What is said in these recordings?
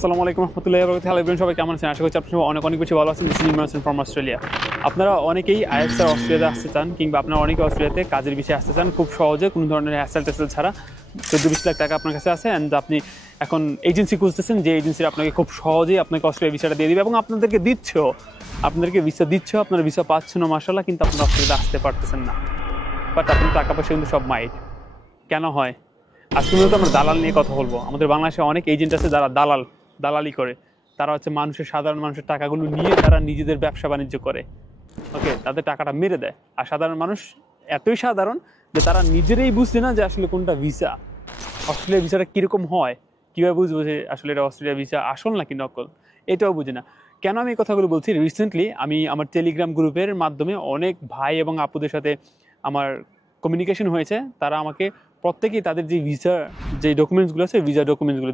আসসালামু আলাইকুম রহমতুল্লাহি ওয়া বারাকাতুহু। হ্যালো এভরিওয়ান, সবাই কেমন আছেন? আশা করছি আপনারা অনেক অনেক বেশি ভালো আছেন। This is Imran from Australia. আপনারা অনেকেই আইএলটিএস অস্ট্রেলিয়াতে আসতে চান, কিংবা আপনারা অনেকে অস্ট্রেলিয়াতে কাজের বিষয়ে আসতে চান খুব সহজে, কোনো ধরনের হ্যাসেল ট্যাসেল ছাড়া। 14-20 লাখ টাকা আপনার কাছে আছে অ্যান্ড আপনি এখন এজেন্সি খুঁজতেছেন যে এজেন্সি আপনাকে খুব সহজেই আপনাকে অস্ট্রেলিয়া ভিসাটা দিয়ে দিবে এবং আপনাদেরকে দিচ্ছেও, আপনাদেরকে ভিসা দিচ্ছেও, আপনার ভিসা পাচ্ছেন মাশাআল্লাহ, কিন্তু আপনারা অস্ট্রেলিয়াতে আসতে পারতেছেন না। বাট আপনার টাকা পয়সা কিন্তু সব মাইট। কেন হয়? আজকে মূলত আমরা দালাল নিয়ে কথা বলবো। আমাদের বাংলাদেশে অনেক এজেন্ট আছে যারা দালালি করে। তারা হচ্ছে সাধারণ মানুষের টাকাগুলো নিয়ে তারা নিজেদের ব্যবসা বাণিজ্য করে। ওকে, তাদের টাকাটা মেরে দেয়। আর সাধারণ মানুষ এতই সাধারণ যে তারা নিজেরাই বুঝছে না যে আসলে কোনটা ভিসা, অস্ট্রেলিয়া ভিসাটা কিরকম হয়, কিভাবে বুঝবো যে আসলে এটা অস্ট্রেলিয়া ভিসা আসল নাকি নকল, এটাও বুঝে না। কেন আমি এই কথাগুলো বলছি? রিসেন্টলি আমি আমার টেলিগ্রাম গ্রুপের মাধ্যমে অনেক ভাই এবং আপুদের সাথে আমার কমিউনিকেশন হয়েছে। তারা আমাকে প্রত্যেকেই তাদের যে ভিসা, যে ডকুমেন্টসগুলো আছে, ভিসা ডকুমেন্টসগুলো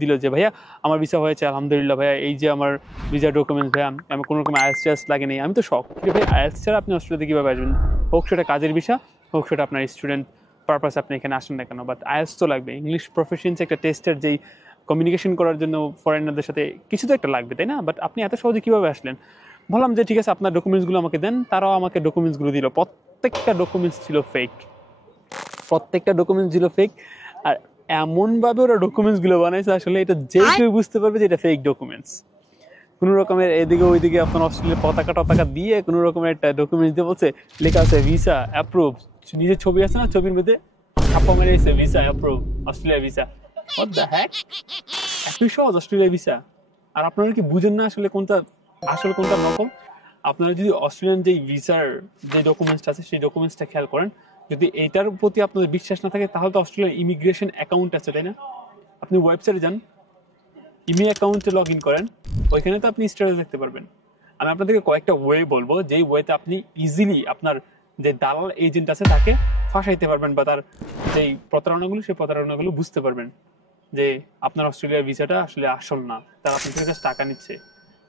দিল যে ভাইয়া আমার ভিসা হয়েছে আলহামদুলিল্লাহ, ভাইয়া এই যে আমার ভিসা ডকুমেন্টস, ভাইয়া আমার কোনো রকম আইএলটিএস লাগে নেই। আমি তো শখ, ভাই আইএলটিএস ছাড়া আপনি অস্ট্রেলিয়াতে কীভাবে আসবেন? হোক সেটা কাজের ভিসা, হোক সেটা আপনার স্টুডেন্ট পারপাস আপনি এখানে আসেন না কেন, বাট আইএলটিএস তো লাগবে। ইংলিশ প্রফিসিয়েন্সি একটা টেস্টের যেই কমিউনিকেশন করার জন্য ফরেনারদের সাথে কিছু তো একটা লাগবে, তাই না? বাট আপনি এত সহজে কীভাবে আসলেন? বললাম যে ঠিক আছে, আপনার ডকুমেন্টসগুলো আমাকে দেন। তারাও আমাকে ডকুমেন্টসগুলো দিল। প্রত্যেকটা ডকুমেন্টস ছিল ফেক, প্রত্যেকটা ডকুমেন্টস ছিল ফেক। আর এমনভাবে ওরা ডকুমেন্টসগুলো বানাইছে আসলে এটা যে কেউ বুঝতে পারবে যে এটা ফেক ডকুমেন্টস। কোনো রকমের এদিকে ওইদিকে আপনার অস্ট্রেলিয়ার পতাকা দিয়ে কোনো রকমের একটা ডকুমেন্টস দিয়ে বলছে, লেখা আছে ভিসা অ্যাপ্রুভ, নিজের ছবি আছে না, ছবির মধ্যে ছাপ্পা মেরে এসে visa approve, Australia visa. What the heck? এতই সহজ অস্ট্রেলিয়া ভিসা? আর আপনারা কি বুঝেন না আসলে কোনটা আসল কোনটা নকল? আপনারা যদি অস্ট্রেলিয়ান যে ভিসার যে ডকুমেন্টসটা আছে সেই ডকুমেন্টসটা খেয়াল করেন, যদি এইটার প্রতি আপনাদের বিশ্বাস না থাকে তাহলে তো অস্ট্রেলিয়ার ইমিগ্রেশন অ্যাকাউন্ট আছে, তাই না? আপনি ওয়েবসাইটে যান, ইমি অ্যাকাউন্টে লগ ইন করেন, ওইখানে তো আপনি স্ট্যাটাস দেখতে পারবেন। আমি আপনাদেরকে কয়েকটা ওয়ে বলবো, যেই ওয়েতে আপনি ইজিলি আপনার যে দালাল এজেন্ট আছে তাকে ফাঁসাইতে পারবেন, বা তার যেই প্রতারণাগুলো সেই প্রতারণাগুলো বুঝতে পারবেন যে আপনার অস্ট্রেলিয়ার ভিসাটা আসলে আসল না, তারা আপনার কাছে টাকা নিচ্ছে।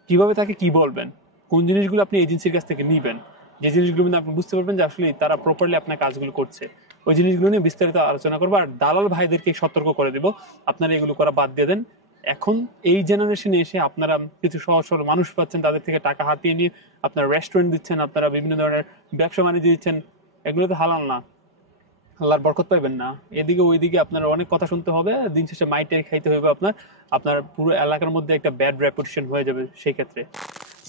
কিভাবে তাকে কি বলবেন, কোন জিনিসগুলো আপনি এজেন্সির কাছ থেকে নিবেন, যে জিনিসগুলো কিন্তু আপনি বুঝতে পারবেন যে আসলে তারা প্রপারলি আপনার কাজগুলো করছে, ওই জিনিসগুলো নিয়ে বিস্তারিত আলোচনা করবো। আর দালাল ভাইদেরকে সতর্ক করে দেবো, আপনারা এগুলো করা বাদ দিয়ে দেন। এখন এই জেনারেশনে এসে আপনারা কিছু সহজ সরল মানুষ পাচ্ছেন, তাদের থেকে টাকা হাতিয়ে নিয়ে আপনারা রেস্টুরেন্ট দিচ্ছেন, আপনারা বিভিন্ন ধরনের ব্যবসা বাণিজ্য দিচ্ছেন। এগুলো তো হালাল না, আল্লাহর বরকত পাইবেন না। এদিকে ওইদিকে আপনার অনেক কথা শুনতে হবে, দিন শেষে মাইটের খাইতে হবে আপনার, আপনার পুরো এলাকার মধ্যে একটা ব্যাড রেপুটেশন হয়ে যাবে সেই ক্ষেত্রে।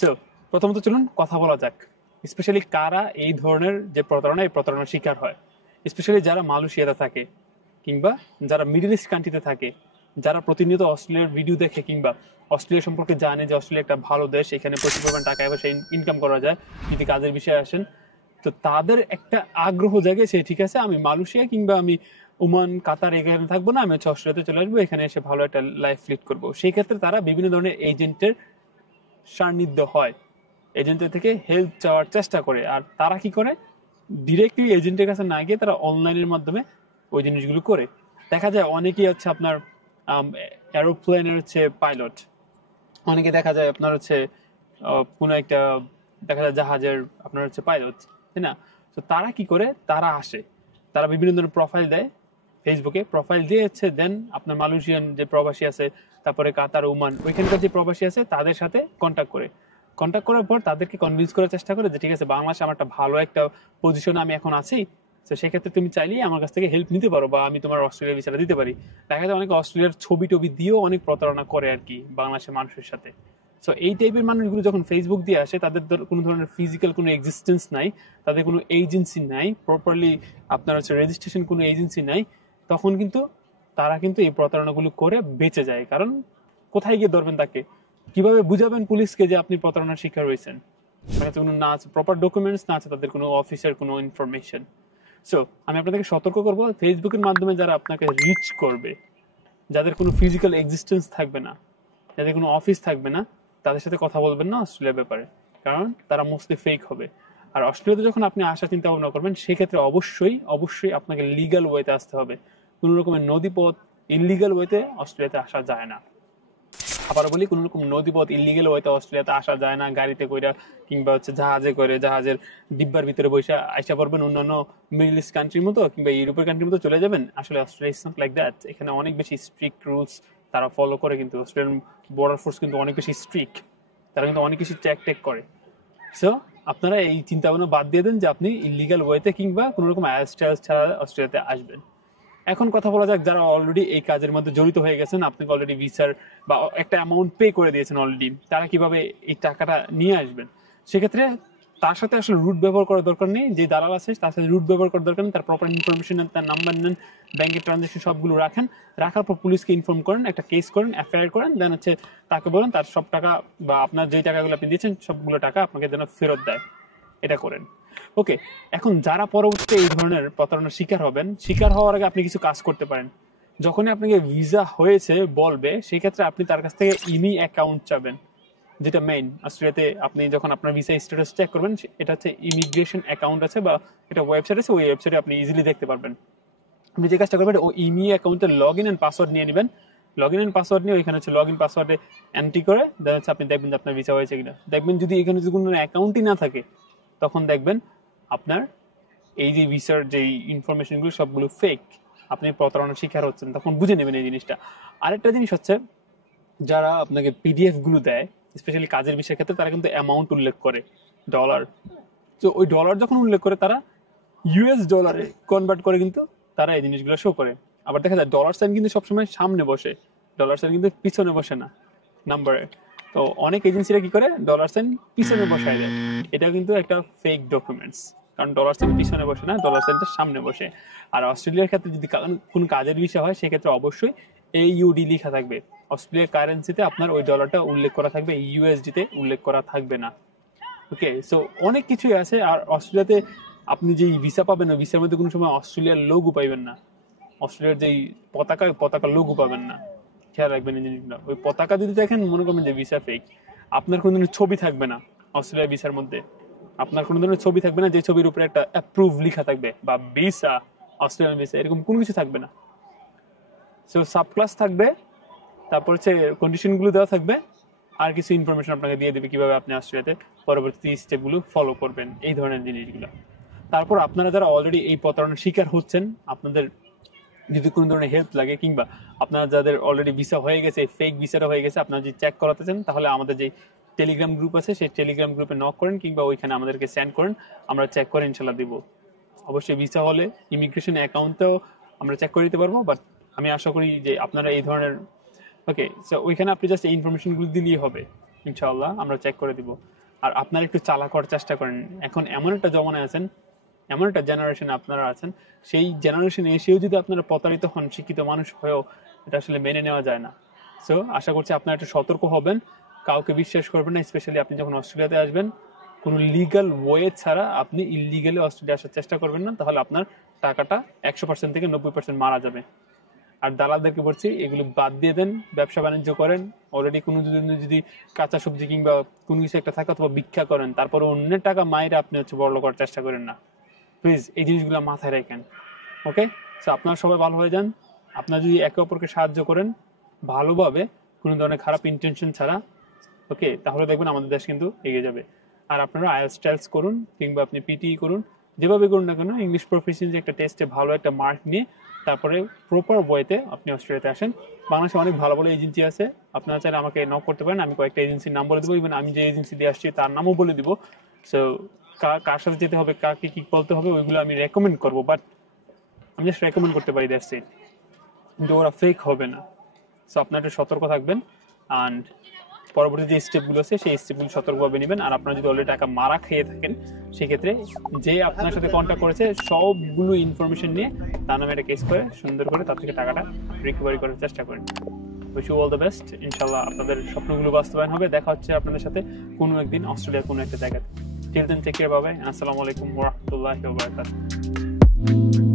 সো প্রথমত চলুন কথা বলা যাক, স্পেশালি কারা এই ধরনের যে এই প্রতারণার শিকার হয়। স্পেশালি যারা মালয়েশিয়াতে থাকে, কিংবা যারা মিডল ইস্ট কান্ট্রিতে থাকে, যারা প্রতিনিয়ত অস্ট্রেলিয়ার ভিডিও দেখে, কিংবা অস্ট্রেলিয়া সম্পর্কে জানে যে অস্ট্রেলিয়া একটা ভালো দেশ, এখানে প্রচুর পরিমাণ টাকা পয়সা ইনকাম করা যায় যদি কাজের বিষয়ে আসেন। তো তাদের একটা আগ্রহ জাগে সে, ঠিক আছে আমি মালয়েশিয়া কিংবা আমি ওমান, কাতার এখানে থাকবো না, আমি হচ্ছে অস্ট্রেলিয়াতে চলে আসবো, এখানে এসে ভালো একটা লাইফ লিড করবো। সেই ক্ষেত্রে তারা বিভিন্ন ধরনের এজেন্টের সান্নিধ্য হয়, এজেন্টের থেকে হেল্প চাওয়ার চেষ্টা করে। আর তারা কি করে, ডিরেক্টলি এজেন্টের কাছে না গিয়ে তারা অনলাইনের মাধ্যমে ওই জিনিসগুলো করে। দেখা যায় অনেকেই হচ্ছে আপনার এরোপ্লেনের হচ্ছে পাইলট, অনেকে দেখা যায় আপনার হচ্ছে কোনো একটা দেখা যায় জাহাজের আপনার হচ্ছে পাইলট, তাই না? তো তারা কি করে, তারা আসে, তারা বিভিন্ন ধরনের প্রোফাইল দেয়, ফেসবুকে প্রোফাইল দিয়ে হচ্ছে দেন আপনার মালয়েশিয়ান যে প্রবাসী আছে, তারপরে কাতার, ওমান, ওইখানকার যে প্রবাসী আছে তাদের সাথে কন্ট্যাক্ট করার পর তাদেরকে কনভিন্স করার চেষ্টা করে যে ঠিক আছে বাংলাদেশে আমার একটা ভালো একটা পজিশনে আমি এখন আছি, তো সেক্ষেত্রে তুমি চাইলেই আমার কাছ থেকে হেল্প নিতে পারো, বা আমি তোমার অস্ট্রেলিয়া ভিসাটা দিতে পারি। দেখা যায় অনেকে অস্ট্রেলিয়ার ছবি টবি দিয়েও অনেক প্রতারণা করে আর কি বাংলাদেশের মানুষের সাথে। সো এই টাইপের মানুষগুলো যখন ফেসবুক দিয়ে আসে, তাদের কোনো ধরনের ফিজিক্যাল কোনো এক্সিস্টেন্স নাই, তাদের কোনো এজেন্সি নাই, প্রপারলি আপনার হচ্ছে রেজিস্ট্রেশন কোনো এজেন্সি নাই, তখন কিন্তু তারা কিন্তু এই প্রতারণাগুলো করে বেঁচে যায়। কারণ কোথায় গিয়ে ধরবেন তাকে, কিভাবে বুঝাবেন পুলিশকে যে আপনি প্রতারণার শিকার হয়েছেন? মানে কোনো না আছে প্রপার ডকুমেন্টস, না আছে তাদের কোনো অফিসের কোনো ইনফরমেশন। সো আমি আপনাদেরকে সতর্ক করবো, ফেসবুকের মাধ্যমে যারা আপনাকে রিচ করবে, যাদের কোনো ফিজিক্যাল এক্সিস্টেন্স থাকবে না, যাদের কোনো অফিস থাকবে না, তাদের সাথে কথা বলবেন না অস্ট্রেলিয়ার ব্যাপারে, কারণ তারা মোস্টলি ফেক হবে। আর অস্ট্রেলিয়াতে যখন আপনি আসার চিন্তা ভাবনা করবেন, সেক্ষেত্রে অবশ্যই আপনাকে লিগ্যাল ওয়েতে আসতে হবে। কোনো রকমের নদীপথ ইনলিগাল ওয়েতে অস্ট্রেলিয়াতে আসা যায় না। আবার বলি, কোন রকম নদীপথ ইলিগেল ওয়েতে অস্ট্রেলিয়াতে আসা যায় না। গাড়িতে কইরা কিংবা হচ্ছে জাহাজে করে, জাহাজের ডিব্বার ভিতরে বসে আইসা পড়বেন অন্যান্য মিডল ইস্ট কান্ট্রির মতো কিংবা ইউরোপের কান্ট্রির মতো চলে যাবেন। আসলে Australia is not like that. এখানে অনেক বেশি স্ট্রিক্ট রুলস তারা ফলো করে, কিন্তু অস্ট্রেলিয়ান বর্ডার ফোর্স কিন্তু অনেক বেশি স্ট্রিক্ট, তারা কিন্তু অনেক কিছু চেক করে। সো আপনারা এই চিন্তা ভাবনা বাদ দিয়ে দেন যে আপনি ইলিগাল ওয়েতে কিংবা কোনো রকম আইএলটিএস ছাড়া অস্ট্রেলিয়াতে আসবেন। এখন কথা বলা যাক যারা অলরেডি এই কাজের মধ্যে জড়িত হয়ে গেছেন, আপনাকে অলরেডি ভিসার বা একটা অ্যামাউন্ট পে করে দিয়েছেন অলরেডি, তারা কিভাবে এই টাকাটা নিয়ে আসবেন। সেক্ষেত্রে তার সাথে আসলে রুট ব্যবহার করার দরকার নেই, যে দালাল আছে তার সাথে রুট ব্যবহার করার দরকার নেই, তার প্রপার ইনফরমেশন নেন, তার নাম্বার নেন, ব্যাংকের ট্রানজাকশন সবগুলো রাখার পর পুলিশকে ইনফর্ম করেন, একটা কেস করেন, এফআইআর করেন, দেন হচ্ছে তাকে বলেন তার সব টাকা বা আপনার যেই টাকাগুলো আপনি দিয়েছেন সবগুলো টাকা আপনাকে যেন ফেরত দেয়, এটা করেন। ওকে, এখন যারা পরবর্তীতে এই ধরনের প্রতারণার শিকার হওয়ার আগে আপনি কিছু কাজ করতে পারেন। যখনই আপনাকে ভিসা হয়েছে বলবে, সেক্ষেত্রে আপনি তার কাছ থেকে ইমি অ্যাকাউন্ট চাবেন, যেটা মেইন। অস্ট্রেলিয়াতে আপনি যখন আপনার ভিসা স্ট্যাটাস চেক করবেন, এটা হচ্ছে ইমিগ্রেশন অ্যাকাউন্ট আছে বা এটা ওয়েবসাইট আছে, ওই ওয়েবসাইটে আপনি ইজিলি দেখতে পারবেন। আপনি যে কাজটা করবেন, ওই ইমি অ্যাকাউন্টে লগ ইন অ্যান্ড পাসওয়ার্ড নিয়ে নেবেন। লগ ইন অ্যান্ড পাসওয়ার্ড নিয়ে ওইখানে হচ্ছে লগ ইন পাসওয়ার্ডে এন্ট্রি করে দেন হচ্ছে আপনি দেখবেন যে আপনার ভিসা হয়েছে কিনা। দেখবেন যদি এখানে যদি কোনো অ্যাকাউন্টই না থাকে, তখন দেখবেন আপনার এই যে ভিসার যে ইনফরমেশনগুলো সবগুলো ফেক, আপনি প্রতারণার শিকার হচ্ছেন, তখন বুঝে নেবেন এই জিনিসটা। আরেকটা জিনিস হচ্ছে, যারা আপনাকে পিডিএফ গুলো দেয় স্পেশালি কাজের বিষয়ের ক্ষেত্রে, তারা কিন্তু অ্যামাউন্ট উল্লেখ করে ডলার। তো ওই ডলার যখন উল্লেখ করে, তারা ইউএস ডলারে কনভার্ট করে কিন্তু তারা এই জিনিসগুলো শো করে। আবার দেখা যায় ডলার সাইন কিন্তু সবসময় সামনে বসে, ডলার সাইন কিন্তু পিছনে বসে না নাম্বারে। তো অনেক এজেন্সিরা কি করে, ডলার সাইন পিছনে বসায় দেয়, এটা কিন্তু একটা ফেক ডকুমেন্টস, কারণ ডলার সাইন পিছনে বসে না, ডলার সাইনটা সামনে বসে। আর অস্ট্রেলিয়ার ক্ষেত্রে যদি কোনো কাজের বিষয় হয়, সেক্ষেত্রে অবশ্যই AUD লেখা থাকবে, অস্ট্রেলিয়ার কারেন্সিতে আপনার ওই ডলারটা উল্লেখ করা থাকবে, USD-তে উল্লেখ করা থাকবে না। ওকে, সো অনেক কিছুই আছে। আর অস্ট্রেলিয়াতে আপনি যেই ভিসা পাবেন, ওই ভিসার মধ্যে কোনো সময় অস্ট্রেলিয়ার লোগো পাইবেন না, অস্ট্রেলিয়ার যেই পতাকা লোগো পাবেন না, খেয়াল রাখবেন এই জিনিসগুলো। ওই পতাকা যদি দেখেন, মনে করবেন যে ভিসা ফেক। আপনার কোনো ধরনের ছবি থাকবে না অস্ট্রেলিয়ার ভিসার মধ্যে, আপনার কোনো ধরনের ছবি থাকবে না যে ছবির উপরে একটা অ্যাপ্রুভ লেখা থাকবে বা ভিসা, অস্ট্রেলিয়ান ভিসা, এরকম কোনো কিছু থাকবে না। সো সাব ক্লাস থাকবে, তারপর হচ্ছে কন্ডিশনগুলো দেওয়া থাকবে, আর কিছু ইনফরমেশন আপনাকে দিয়ে দেবে কিভাবে আপনি অস্ট্রেলিয়াতে পরবর্তী স্টেপগুলো ফলো করবেন, এই ধরনের জিনিসগুলো। তারপর আপনারা যারা অলরেডি এই প্রতারণার শিকার হচ্ছেন, আপনাদের যদি কোনো ধরনের হেল্প লাগে, কিংবা আপনারা যাদের অলরেডি ভিসা হয়ে গেছে, ফেক ভিসাটা হয়ে গেছে, আপনারা যদি চেক করাতে চান, তাহলে আমাদের যে টেলিগ্রাম গ্রুপ আছে, সেই টেলিগ্রাম গ্রুপে নক করেন, কিংবা ওইখানে আমাদেরকে সেন্ড করেন, আমরা চেক করে ইনশাল্লাহ দিব। অবশ্যই ভিসা হলে ইমিগ্রেশন অ্যাকাউন্টেও আমরা চেক করে দিতে পারবো, বাট আমি আশা করি যে আপনারা এই ধরনের ওকে, সো ওইখানে আপনি জাস্ট এই ইনফরমেশনগুলো দিলেই হবে, ইনশাআল্লাহ আমরা চেক করে দিব। আর আপনারা একটু চালাক হওয়ার চেষ্টা করেন। এখন এমন একটা জমানায় আছেন, এমন একটা জেনারেশনে আপনারা আছেন, সেই জেনারেশনে এসেও যদি আপনারা প্রতারিত হন, শিক্ষিত মানুষ হয়েও, এটা আসলে মেনে নেওয়া যায় না। সো আশা করছি আপনারা একটু সতর্ক হবেন, কাউকে বিশ্বাস করবেন না, স্পেশালি আপনি যখন অস্ট্রেলিয়াতে আসবেন, কোনো লিগাল ওয়ে ছাড়া আপনি ইলিগালি অস্ট্রেলিয়া আসার চেষ্টা করবেন না, তাহলে আপনার টাকাটা 100% থেকে 90% মারা যাবে। আর দালালদেরকে বলছি, এগুলো বাদ দিয়ে দেন, ব্যবসা বাণিজ্য করেন। অলরেডি কোনো যদি কাঁচা সবজি কিংবা কোনো কিছু একটা থাকে, অথবা ভিক্ষা করেন, তারপরে অন্যের টাকা মাইরে আপনি হচ্ছে বড়লোক করার চেষ্টা করেন না, প্লিজ এই জিনিসগুলো মাথায় রাখেন। ওকে, সো আপনারা সবাই ভালো হয়ে যান। আপনারা যদি একে অপরকে সাহায্য করেন ভালোভাবে, কোনো ধরনের খারাপ ইন্টেনশন ছাড়া, ওকে, তাহলে দেখবেন আমাদের দেশ কিন্তু এগিয়ে যাবে। আর আপনারা IELTS করুন, কিংবা আপনি PTE করুন, যেভাবে করুন না কেন, ইংলিশ প্রফিসিয়েন্সি একটা টেস্টে ভালো একটা মার্ক নিয়ে তারপরে প্রপার ওয়েতে আপনি অস্ট্রেলিয়াতে আসেন। বাংলাদেশে অনেক ভালো ভালো এজেন্সি আছে, আপনারা চাইলে আমাকে নক করতে পারেন, আমি কয়েকটা এজেন্সির নাম বলে দেবো, ইভেন আমি যে এজেন্সি দিয়ে আসছি তার নামও বলে দিব। সো কার সাথে যেতে হবে, কাকে কি বলতে হবে, ওইগুলো আমি রেকমেন্ড করবো, বাট আমি জাস্ট রেকমেন্ড করতে পারি, দ্যাটস ইট, কিন্তু ওরা ফেক হবে না। সো আপনারা একটু সতর্ক থাকবেন, অ্যান্ড পরবর্তী যে স্টেপগুলো আছে সেই স্টেপগুলো সতর্কভাবে নেবেন। আর আপনারা যদি অলরেডি টাকা মারা খেয়ে থাকেন, সেক্ষেত্রে যে আপনার সাথে কন্ট্যাক্ট করেছে সবগুলো ইনফরমেশন নিয়ে তার নামে একটা কেস করে সুন্দর করে তার থেকে টাকাটা রিকভারি করার চেষ্টা করেন। Wish you all the best. ইনশাল্লাহ আপনাদের স্বপ্নগুলো বাস্তবায়ন হবে। দেখা হচ্ছে আপনাদের সাথে কোনো একদিন অস্ট্রেলিয়ার কোনো একটা জায়গাতে। Till then take care, bye bye, আসসালামু আলাইকুম ওয়া রাহমাতুল্লাহি ওয়া বারাকাতুহু।